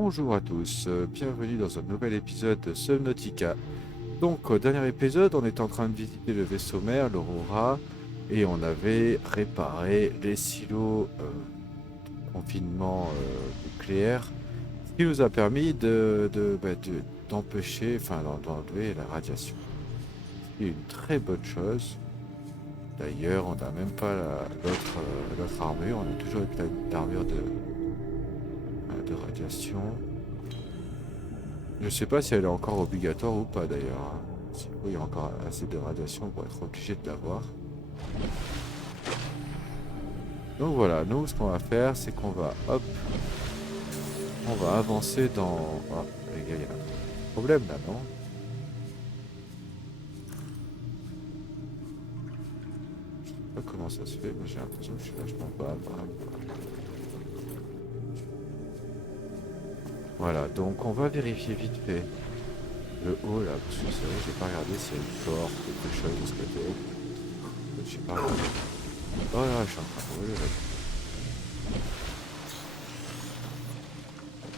Bonjour à tous, bienvenue dans un nouvel épisode de Subnautica. Donc au dernier épisode, on était en train de visiter le vaisseau mère, l'Aurora, et on avait réparé les silos de confinement nucléaire, ce qui nous a permis d'empêcher, enfin d'enlever la radiation. C'est une très bonne chose. D'ailleurs, on n'a même pas l'autre armure, on a toujours avec l'armure de radiation. Je sais pas si elle est encore obligatoire ou pas d'ailleurs, hein. Il y a encore assez de radiation pour être obligé de l'avoir. Donc voilà, nous ce qu'on va faire, c'est qu'on va, hop, on va avancer dans... Oh, les gars, il y a un problème là, non? Je sais pas comment ça se fait, mais j'ai l'impression que je suis vachement bas. Voilà, donc on va vérifier vite fait le haut là, parce que c'est vrai que j'ai pas regardé s'il y a une porte ou quelque chose de ce côté. Je sais pas regardé. Oh là, je suis en train de brûler là.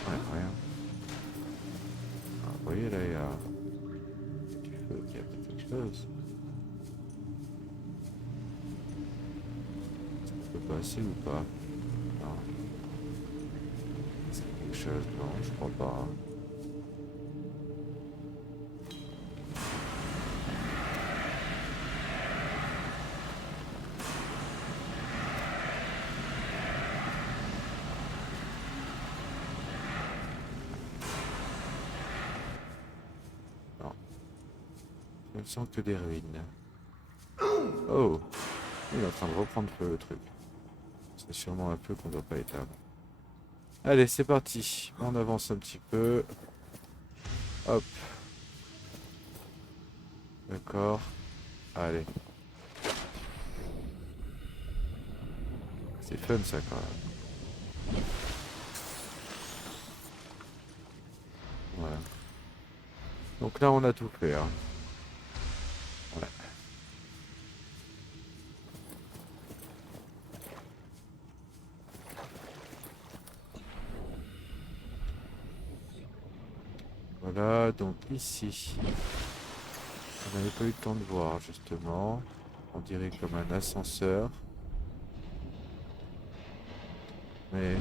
Ouais, rien. Ah, vous voyez là, il y a du feu qui a fait quelque chose. Ça peut passer ou pas? Non. Est-ce qu'il y a quelque chose? Non, je crois pas, hein. Non, je ne sens que des ruines. Oh, il est en train de reprendre feu le truc. C'est sûrement un feu qu'on ne doit pas éteindre. Allez, c'est parti. On avance un petit peu. Hop. D'accord. Allez. C'est fun ça quand même. Voilà. Donc là, on a tout fait, hein. Ouais. Voilà, donc ici, on n'avait pas eu le temps de voir justement. On dirait comme un ascenseur. Mais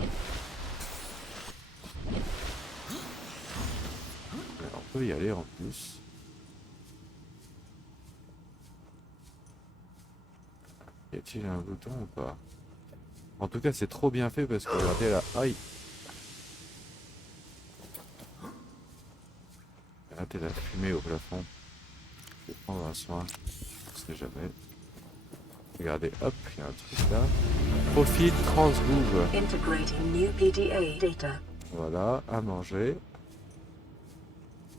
on peut y aller en plus. Y a-t-il un bouton ou pas? En tout cas, c'est trop bien fait parce que regardez là. Aïe! Regardez la fumée au plafond. Je vais prendre un soin. Je sais jamais. Regardez, hop, il y a un truc là. Profil transmove. Integrating new PDA data. Voilà, à manger.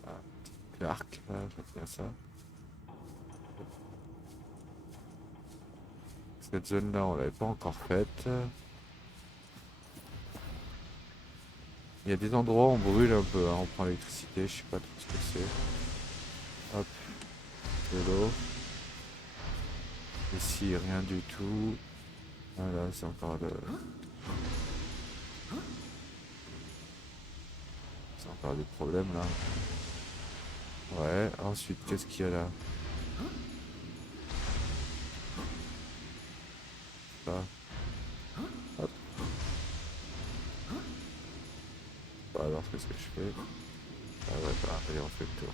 Un petit arc là, j'aime bien ça. Cette zone là, on l'avait pas encore faite. Il y a des endroits où on brûle un peu, hein. On prend l'électricité, je sais pas trop ce que c'est. Hop, de l'eau. Ici, rien du tout. Voilà, c'est encore le... C'est encore des problèmes là. Ouais, ensuite, qu'est-ce qu'il y a là? Là. Hop. Bah alors, qu'est-ce que je fais? Ah ouais, bah, allez, on fait le tour.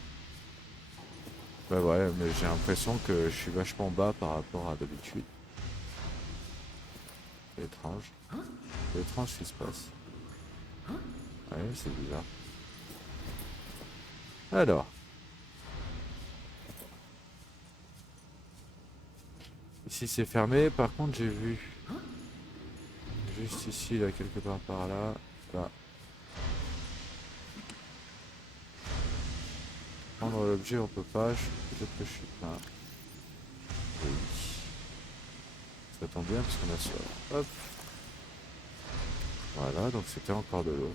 Bah ouais, mais j'ai l'impression que je suis vachement bas par rapport à d'habitude. C'est étrange. C'est étrange ce qui se passe. Ouais, c'est bizarre. Alors, ici c'est fermé. Par contre, j'ai vu juste ici, là, quelque part par là. Là. Prendre l'objet, on peut pas. Peut-être que je suis pas. Oui. Ça tombe bien parce qu'on a soif. Hop. Voilà, donc c'était encore de l'eau.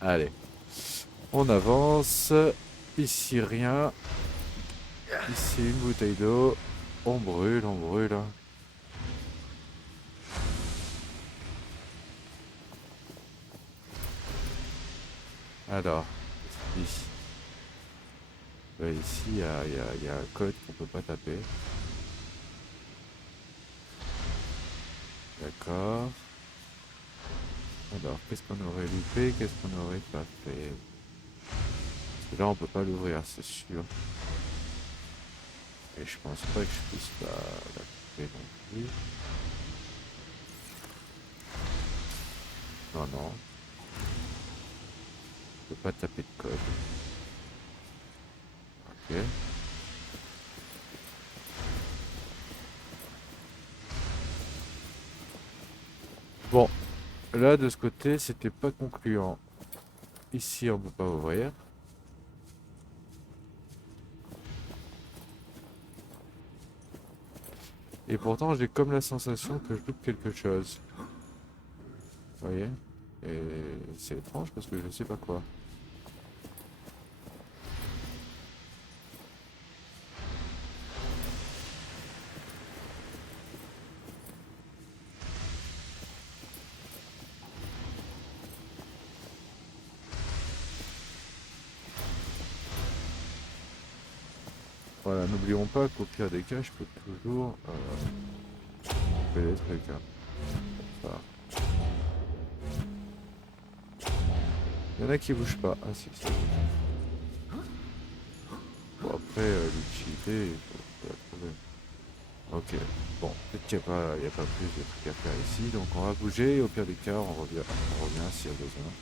Allez. On avance. Ici rien. Ici une bouteille d'eau. On brûle, on brûle. Alors, ici, ici il y a un code qu'on peut pas taper. D'accord. Alors, qu'est-ce qu'on aurait loupé? Qu'est-ce qu'on aurait pas fait? Parce que là, on peut pas l'ouvrir, c'est sûr. Et je pense pas que je puisse la couper non plus. Non, non. Je peux pas taper de code. Ok. Bon, là, de ce côté, c'était pas concluant. Ici, on peut pas ouvrir. Et pourtant, j'ai comme la sensation que je loupe quelque chose. Vous voyez? Et c'est étrange parce que je sais pas quoi. Voilà, n'oublions pas qu'au pire des cas, je peux toujours couper les trucs. Hein. Voilà. Il y en a qui bougent pas. Ah si, ça bouge. Bon, après, l'utilité, faut la trouver. Ok, bon, peut-être qu'il n'y a pas plus de trucs à faire ici, donc on va bouger et au pire des cas, on revient s'il y a besoin.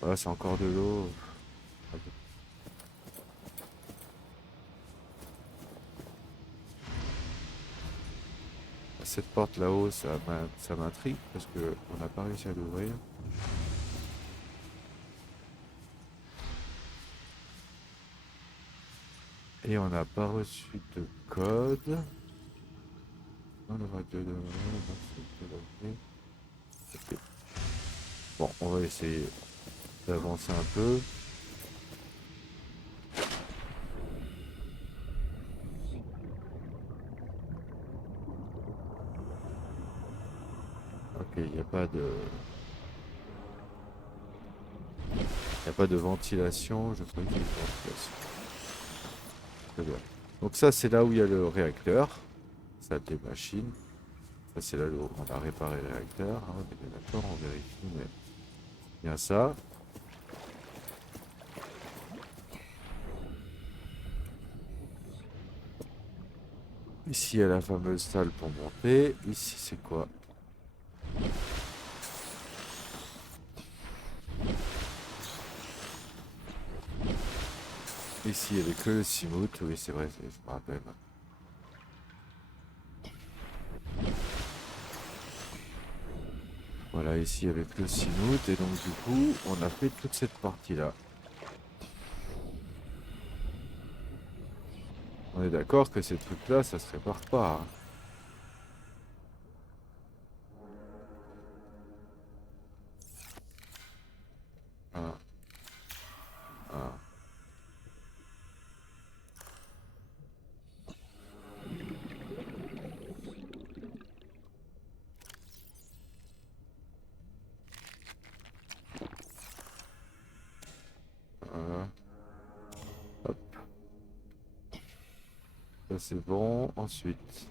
Voilà, c'est encore de l'eau. Cette porte là-haut, ça m'intrigue parce que on n'a pas réussi à l'ouvrir. Et on n'a pas reçu de code. On aura deux de Ok. Bon, on va essayer d'avancer un peu. Ok, il n'y a pas de... Il n'y a pas de ventilation. Je crois qu'il y a une ventilation. Très bien. Donc ça, c'est là où il y a le réacteur. Salle des machines. Ça, c'est là où on a réparé le réacteur. Hein, on est bien d'accord, on vérifie, mais bien ça. Ici, il y a la fameuse salle pour monter. Ici, c'est quoi? Ici, il n'y avait que le Simout. Oui, c'est vrai, je me rappelle. Voilà, ici, avec le Simout. Et donc, du coup, on a fait toute cette partie-là. On est d'accord que ces trucs-là, ça se répare pas. Hein. Ah, ah. Voilà. Hop, ça c'est bon. Ensuite,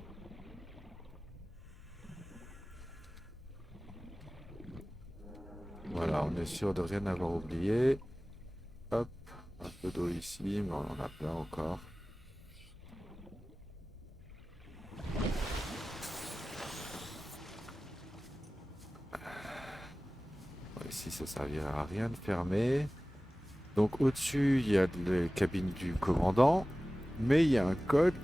voilà, on est sûr de rien avoir oublié. Hop, un peu d'eau ici, mais on en a plein encore. Bon, ici, ça servira à rien de fermer. Donc au-dessus, il y a les cabines du commandant, mais il y a un code.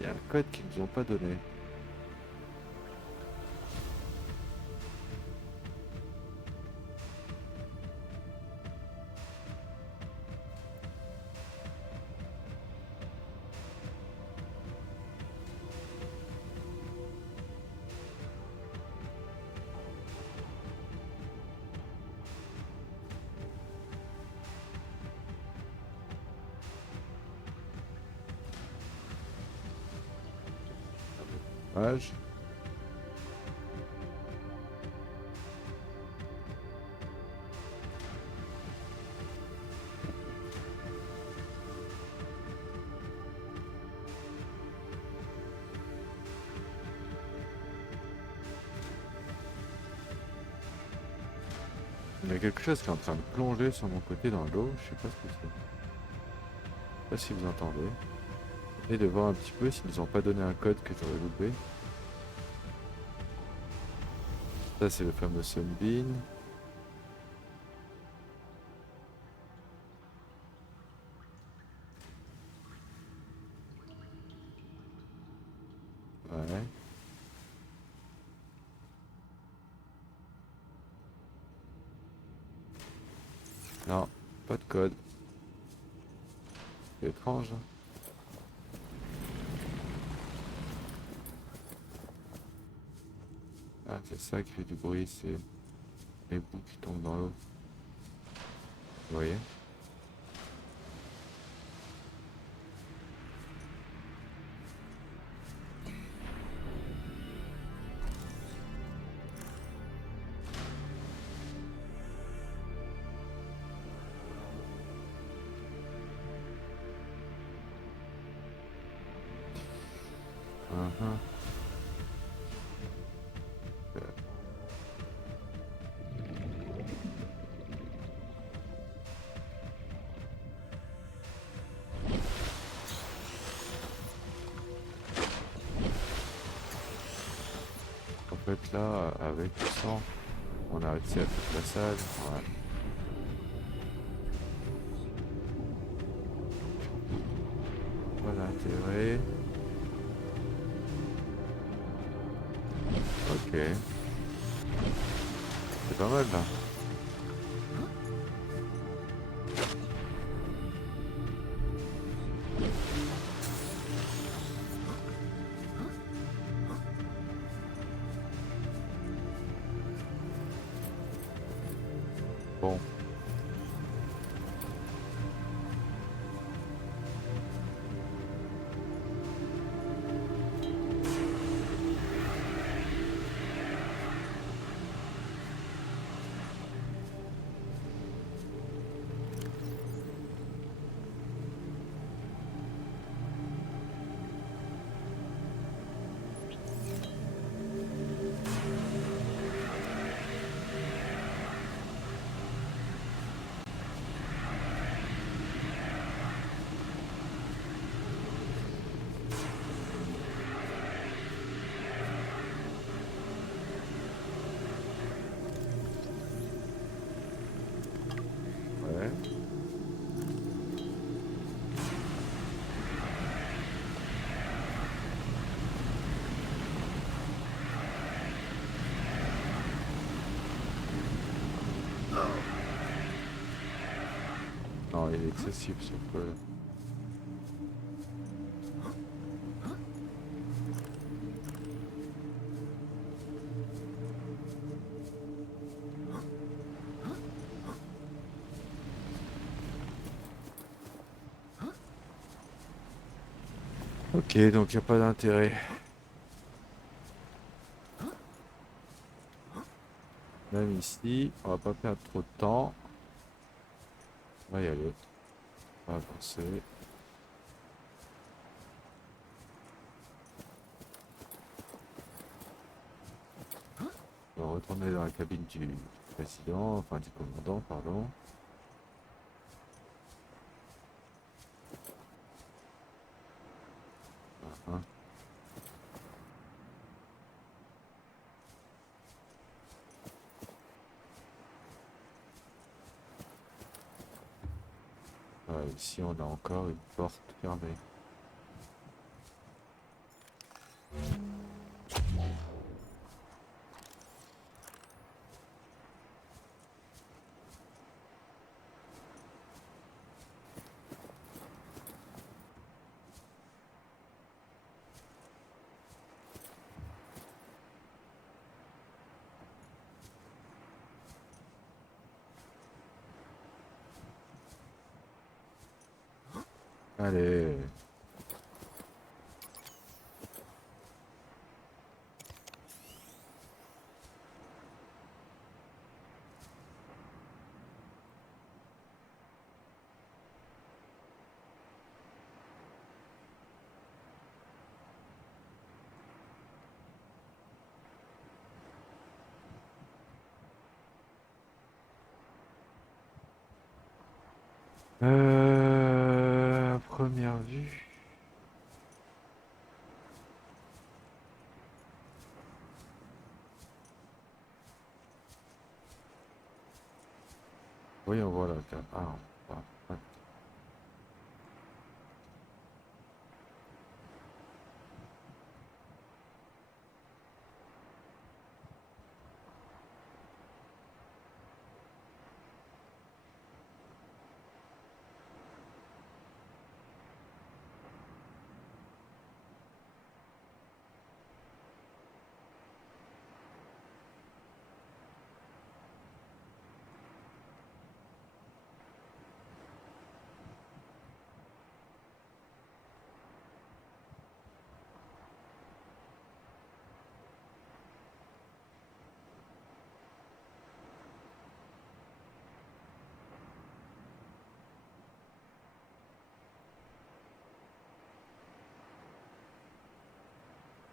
Il y a un code qu'ils nous ont pas donné. Dommage. Il y a quelque chose qui est en train de plonger sur mon côté dans l'eau, je sais pas ce que c'est. Je sais pas si vous entendez. Et de voir un petit peu s'ils nous ont pas donné un code que j'aurais loupé. Ça c'est le fameux Sunbeam. Ouais. Non, pas de code. C'est étrange. Hein. Ah, c'est ça qui fait du bruit, c'est les bouts qui tombent dans l'eau. Vous voyez? Mhm. En fait là, avec le sang, on a réussi à faire la salle. Ouais. Voilà l'intérêt. Ok. C'est pas mal là. Bon. Ouais. Non, il est excessif ce peu. Ok, donc il n'y a pas d'intérêt. Même ici, on va pas perdre trop de temps. On va y aller. On va avancer. On va retourner dans la cabine du président, enfin du commandant, pardon. Hein. Ici, on a encore une porte fermée. Allez. À première vue. Voyons voir la carte. Ah, on va-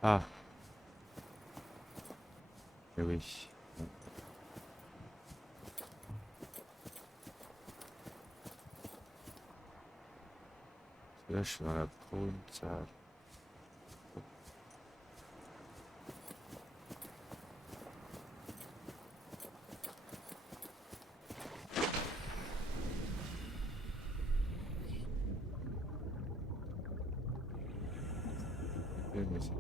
Ah, mais oui. Bon, là, je suis dans la prône, ça. Mais c'est-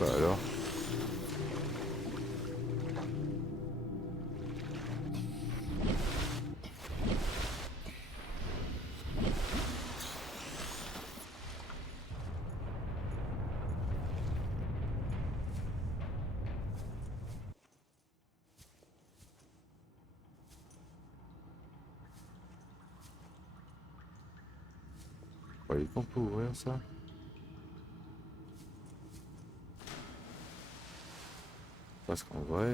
Bah alors. Vous croyez qu'on peut ouvrir ça? Parce qu'en vrai,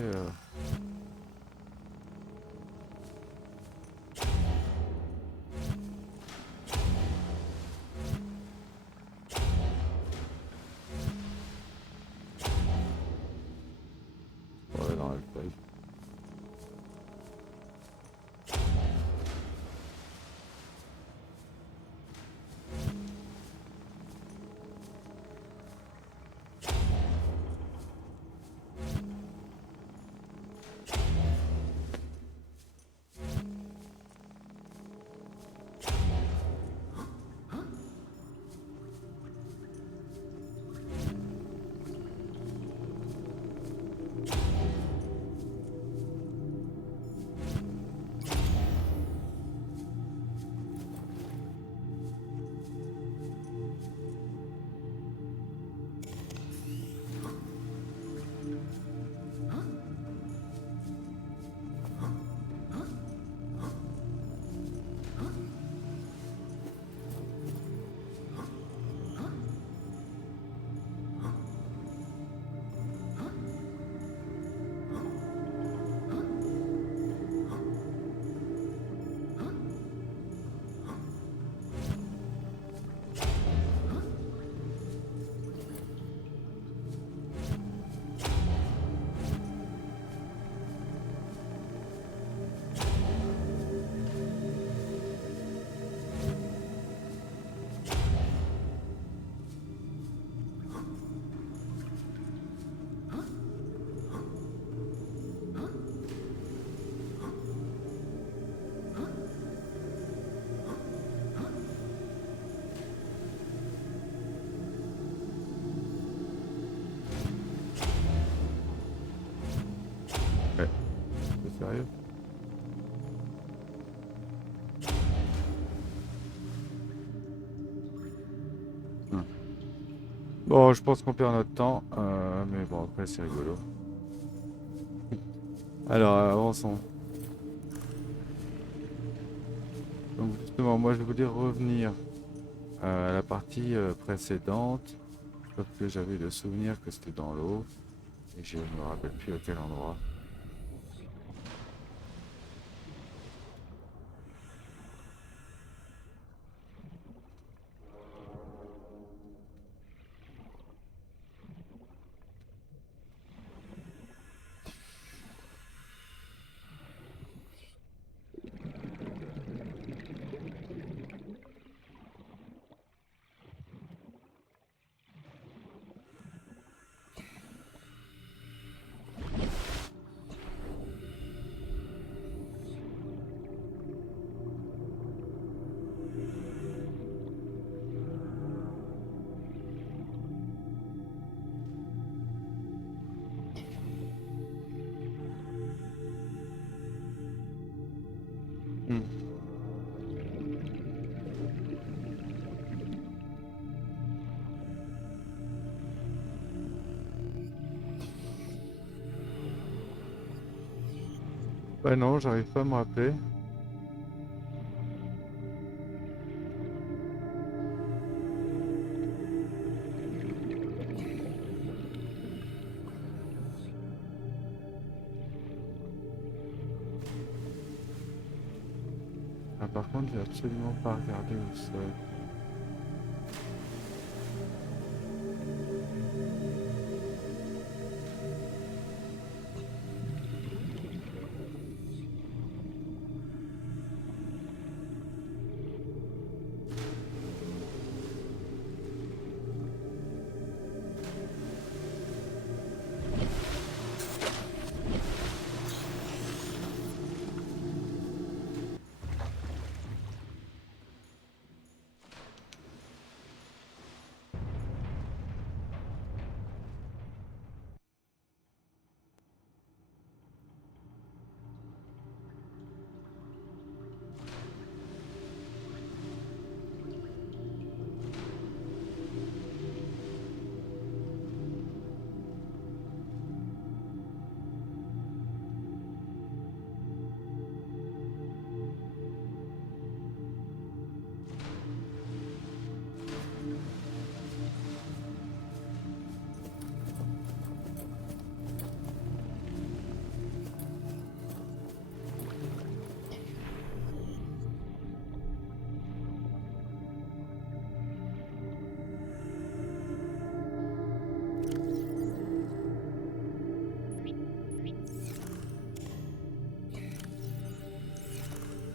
ouais, dans le feuille. Ouais, c'est sérieux? Hmm. Bon, je pense qu'on perd notre temps, mais bon, après, c'est rigolo. Alors, avançons. Justement, moi je voulais revenir à la partie précédente, sauf que j'avais le souvenir que c'était dans l'eau, et je me rappelle plus à quel endroit. Hmm. Bah non, j'arrive pas à me rappeler. Ah, par contre, j'ai absolument pas regardé au sol.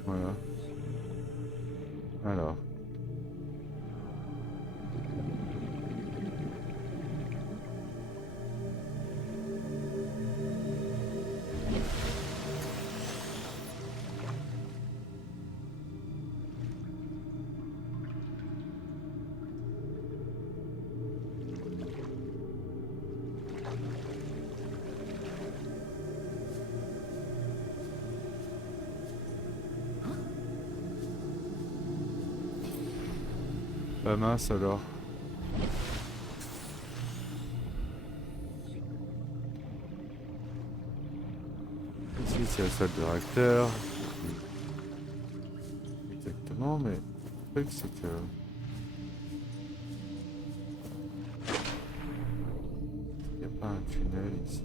Voilà. Alors. Bah mince alors. Ici, c'est la salle de réacteur. Exactement, mais le truc, c'est que... Il n'y a pas un tunnel ici.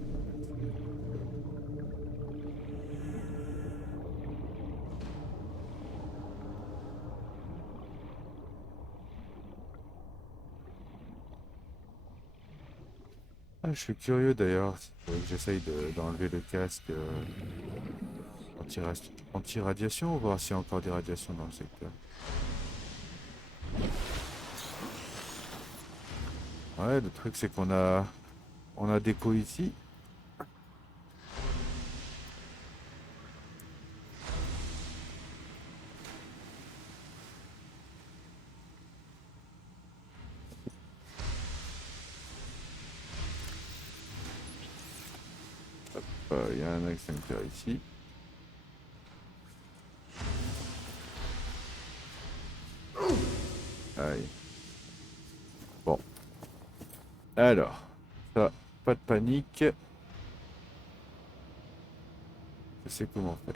Ah, je suis curieux d'ailleurs. Il faudrait que j'essaye d'enlever le casque anti-radiation, voir s'il y a encore des radiations dans le secteur. Ouais, le truc, c'est on a déco ici. Il y a un extincteur ici. Aïe. Bon. Alors, ça, pas de panique. Je sais comment faire.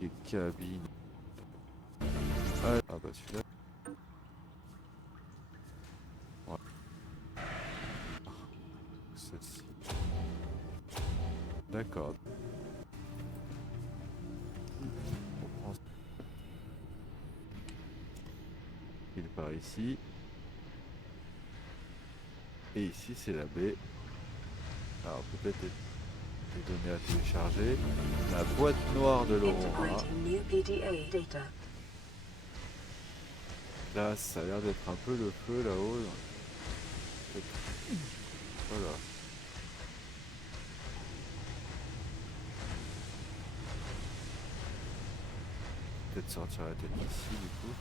Et cabine. Ah, ah bah celui-là. Ouais. Celle-ci. D'accord. On prend il par ici. Et ici c'est la baie. Alors peut-être des données à télécharger. La boîte noire de l'Aurora. Integrating new PDA data. Là ça a l'air d'être un peu le feu là-haut. Voilà. Peut-être sortir la tête ici du coup.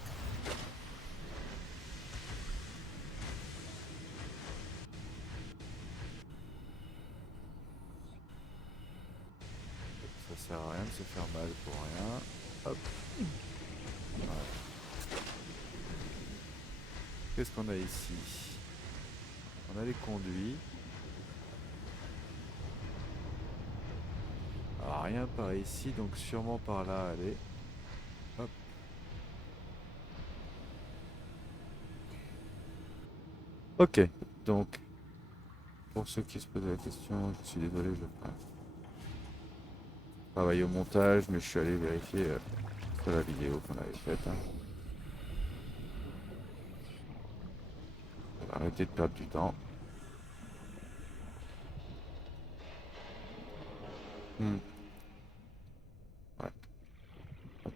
Ça sert à rien de se faire mal pour rien. Hop. Voilà. Qu'est-ce qu'on a ici? On a les conduits. Alors rien par ici, donc sûrement par là, allez. Hop. Ok, donc pour ceux qui se posent la question, je suis désolé, je travaille au montage, mais je suis allé vérifier sur la vidéo qu'on avait faite. Hein. On va arrêter de perdre du temps. Hmm. Ouais. Hop.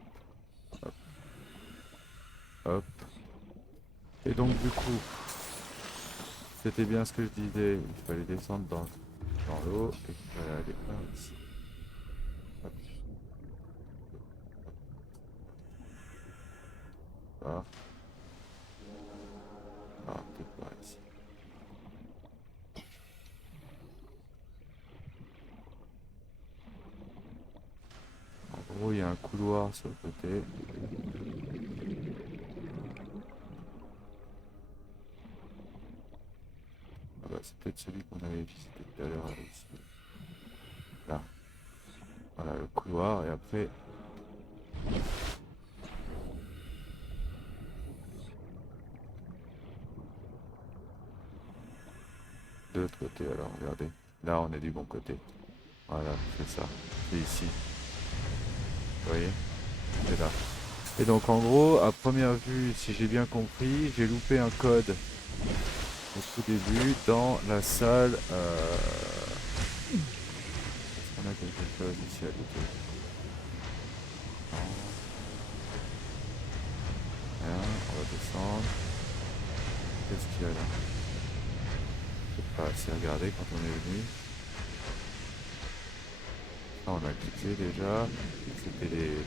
Hop. Et donc du coup, c'était bien ce que je disais, il fallait descendre dans l'eau et qu'il fallait aller par ici. Hop. Là. Ah, peut-être par ici. En gros, il y a un couloir sur le côté. Ah bah, c'est peut-être celui qu'on avait visité tout à l'heure ici. Là. Voilà le couloir et après. De l'autre côté alors, regardez. Là on est du bon côté. Voilà, c'est ça. C'est ici. Vous voyez? C'est là. Et donc en gros, à première vue, si j'ai bien compris, j'ai loupé un code au tout début dans la salle. Est-ce qu'on a quelque chose ici à côté? Non. Rien, on va descendre. Qu'est-ce qu'il y a là? Je sais pas assez regarder quand on est venu. Ah, on a cliqué déjà. C'était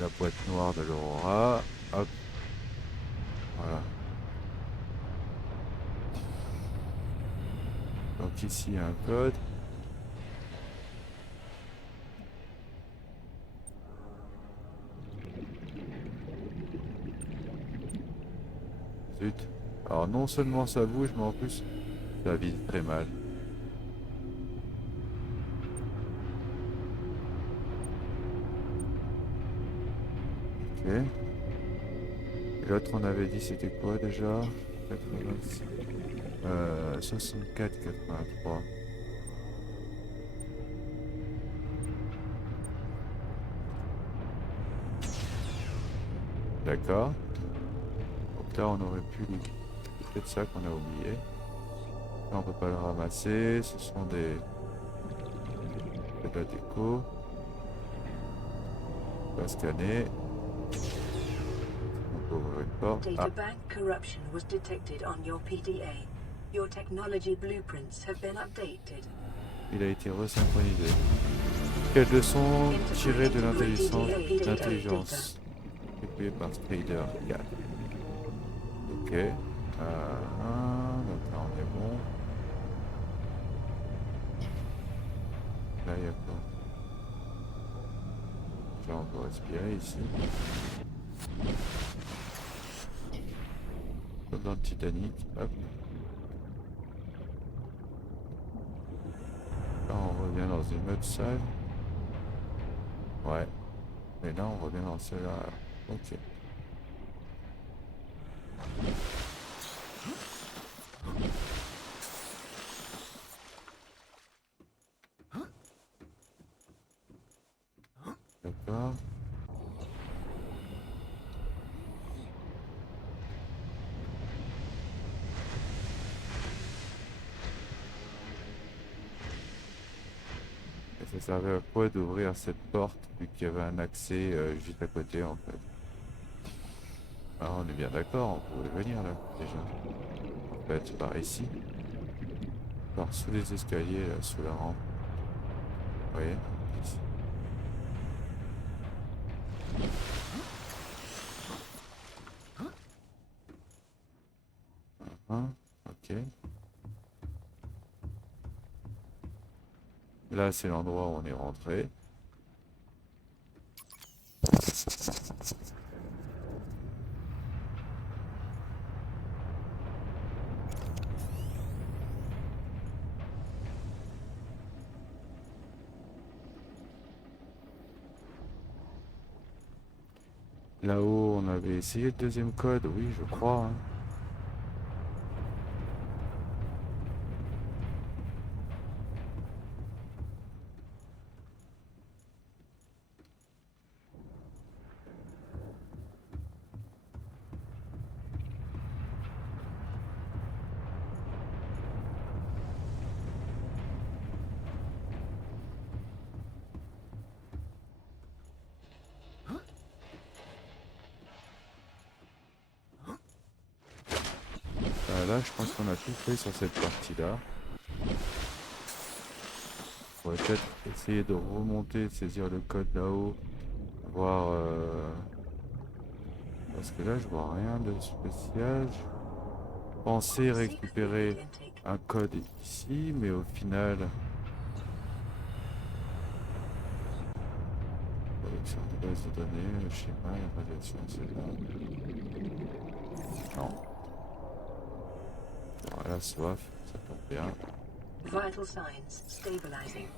la boîte noire de l'Aurora. Hop. Voilà. Donc ici il y a un code. Zut. Alors non seulement ça bouge, mais en plus ça vise très mal. Ok. Et l'autre on avait dit c'était quoi déjà? 86. 64, 83. D'accord. Donc là on aurait pu... C'est peut-être ça qu'on a oublié. Là on peut pas le ramasser. Ce sont des... de la déco. On va scanner. On peut ouvrir une porte. Ah, Databank corruption was detected on your PDA. Your technology blueprints have been updated. il a été resynchronisé. Quelle leçon tirée de l'intelligence développée par Strider 4. Ok. Donc là on est bon. Là il y a quoi? Là on peut respirer ici. Comme dans le Titanic. Hop. Là on revient dans une autre salle. Ouais. Mais là, on revient dans celle-là. Ok. D'accord. Et ça servait à quoi d'ouvrir cette porte vu qu'il y avait un accès juste à côté en fait? Ah, on est bien d'accord, on pouvait venir là déjà. En fait, par ici, par sous les escaliers, là, sous la rampe. Vous voyez? Ici. Hein, ok. Là, c'est l'endroit où on est rentré. Là-haut, on avait essayé le deuxième code, oui, je crois, hein. Là, je pense qu'on a tout fait sur cette partie-là. On pourrait peut-être essayer de remonter, de saisir le code là-haut, voir... Parce que là, je vois rien de spécial. Je pensais Secret feed récupérer intake. un code ici, mais au final... Collection de base de données, schéma, radiation, c'est là. Non. Voilà, soif, ça tombe bien. Vital signs stabilizing.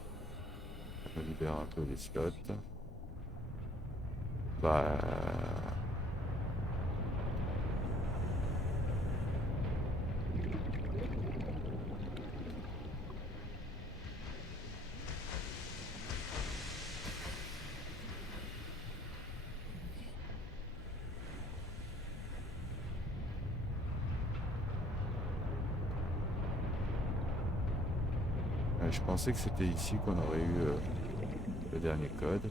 Ça me libère un peu les slots. Bah... je pensais que c'était ici qu'on aurait eu le dernier code.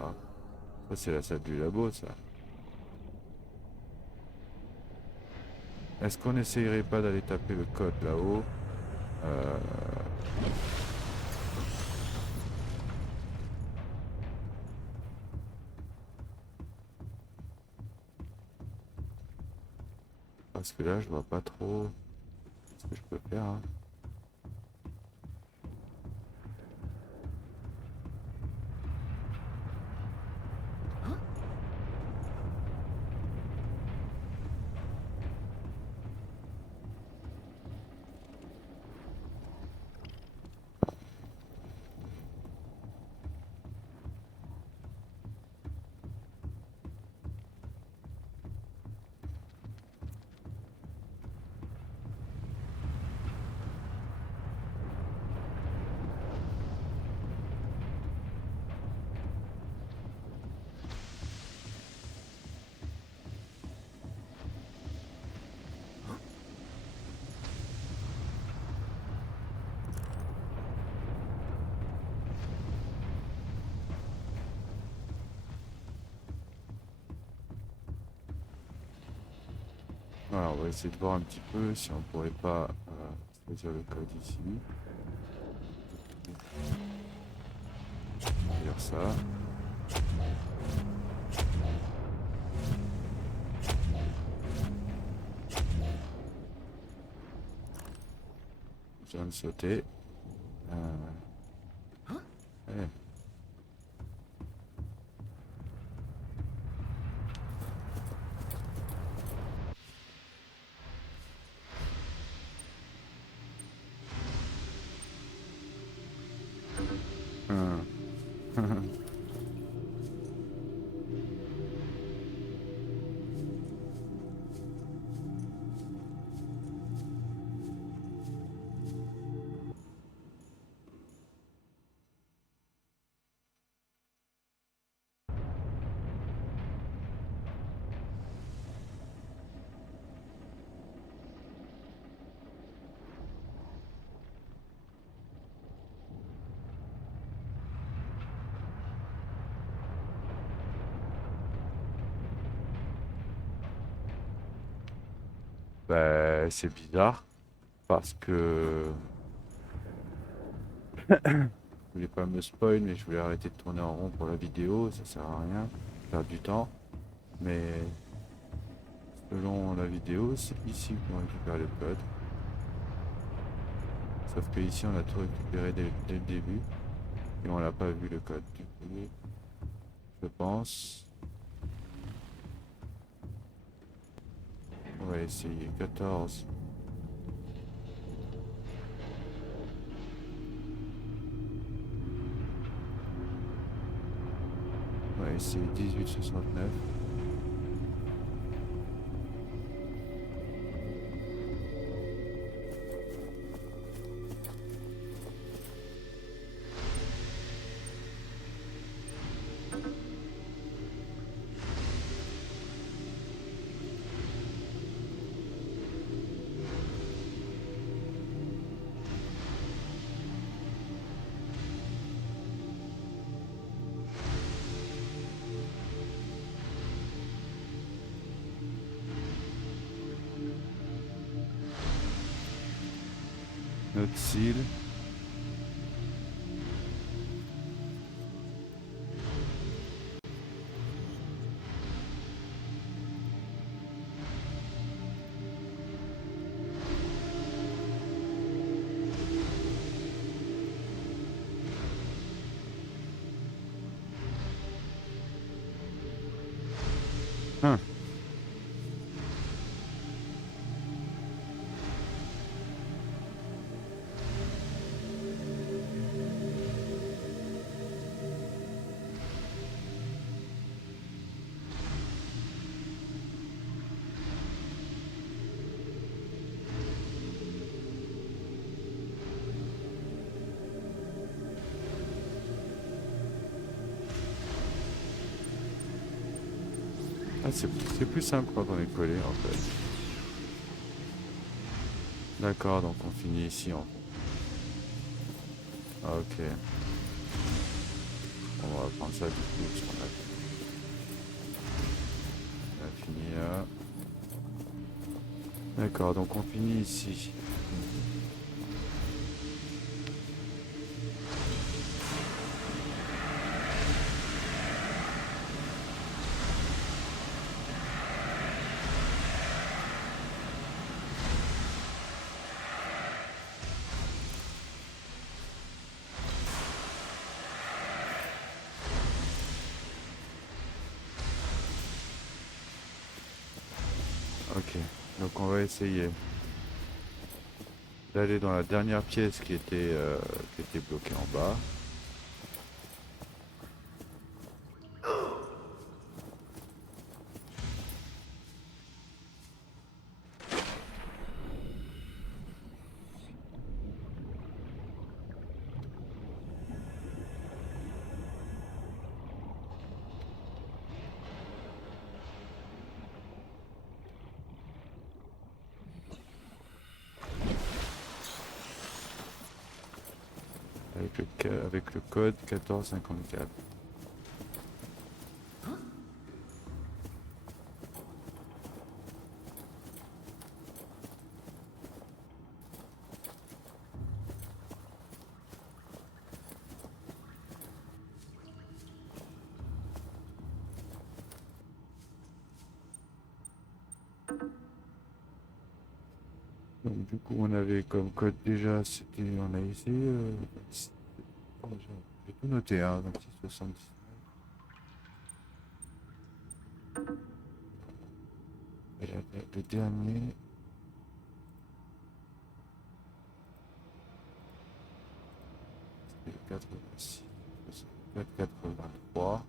Ah, ça c'est la salle du labo, ça. Est-ce qu'on n'essayerait pas d'aller taper le code là-haut? Euh, Parce que là, je vois pas trop ce que je peux faire, hein. Alors, on va essayer de voir un petit peu si on pourrait pas choisir le code ici. On va dire ça. Je viens de sauter. Eh. Hum. Bah, c'est bizarre parce que je voulais pas me spoil, mais je voulais arrêter de tourner en rond pour la vidéo, ça sert à rien, perdre du temps. Mais selon la vidéo, c'est ici qu'on récupère le code. Sauf que ici, on a tout récupéré dès le début et on n'a pas vu le code. Du coup, je pense, on va essayer 14. On va essayer 1869. Notre seal. Hein. Ah, c'est plus simple quand on est collé en fait. D'accord, donc on finit ici en. Ah, ok. On va prendre ça du coup, parce on a fini là. D'accord, donc on finit ici. Ok, donc on va essayer d'aller dans la dernière pièce qui était bloquée en bas. Avec le code 1454. Donc du coup on avait comme code déjà, c'était, on a essayé, j'ai tout noté, hein, 2679. Et le dernier, c'était le 86. 4,83.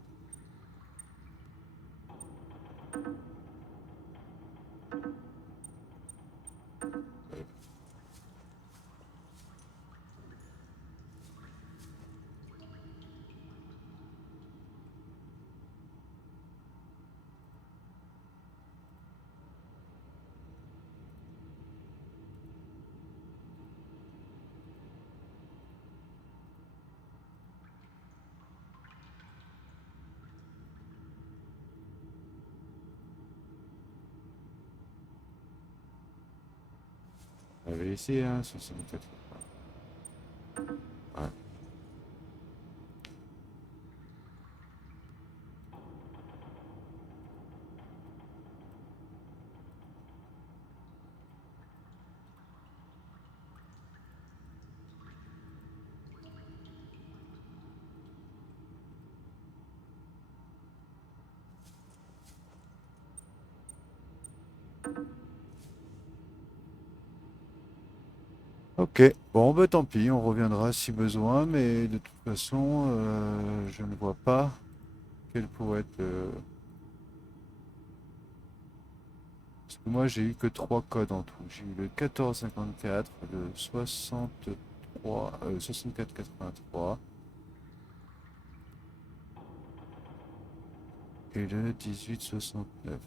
On avait ici, hein, 64. Ouais. Ok, bon bah tant pis, on reviendra si besoin, mais de toute façon, je ne vois pas quel pourrait être parce que moi j'ai eu que 3 codes en tout. J'ai eu le 1454, le 63, 6483 et le 1869.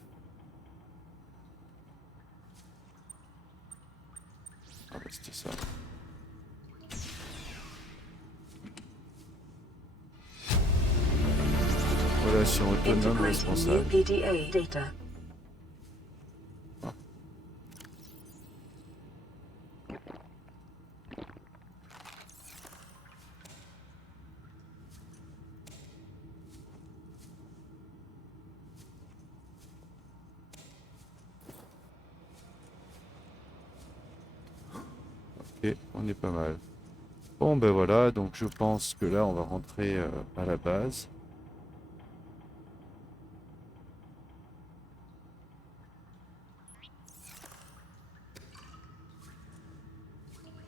Ah bah c'était ça. Relation autonome Integrating new responsable. PDA data. Ok, on est pas mal. Bon ben voilà, donc je pense que là on va rentrer à la base.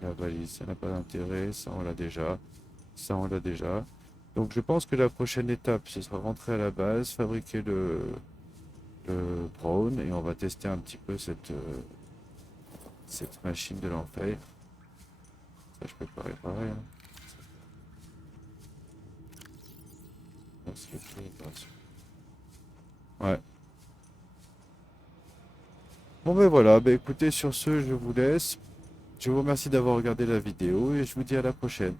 La valise, ça n'a pas d'intérêt, ça on l'a déjà. Ça on l'a déjà. Donc je pense que la prochaine étape, ce sera rentrer à la base, fabriquer le Brown et on va tester un petit peu cette machine de l'enfer. Ça je peux pas réparer, hein. Non, c'est fait, réparation. Ouais. Bon ben voilà, ben écoutez, sur ce, je vous laisse. Je vous remercie d'avoir regardé la vidéo et je vous dis à la prochaine.